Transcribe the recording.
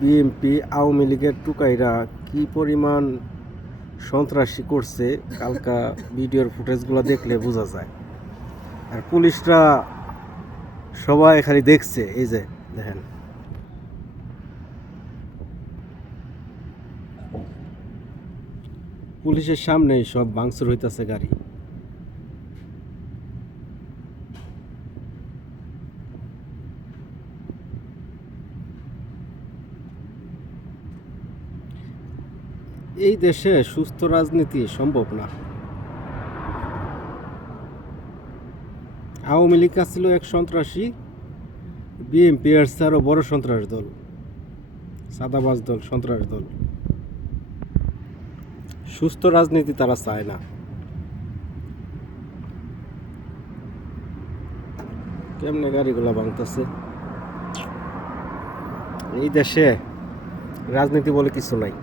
BNP Awami লীগের টুকাইরা কি পরিমাণ সন্ত্রাসী করছে কালকা ভিডিওর ফুটেজগুলো দেখলে বোঝা যায়। আর পুলিশরা সবাই খালি দেখছে। এই যে দেখেন, পুলিশের সামনেই সব ভাঙচুর হইতাছে গাড়ি। এই দেশে সুস্থ রাজনীতি সম্ভব না। আওয়ামী লীগ ছিল এক সন্ত্রাসী, বিএনপি আরও বড় সন্ত্রাস দল, সাদাবাজ দল, সন্ত্রাস দল। সুস্থ রাজনীতি তারা চায় না। কেমনে গাড়িগুলা ভাঙতেছে। এই দেশে রাজনীতি বলে কিছু নাই।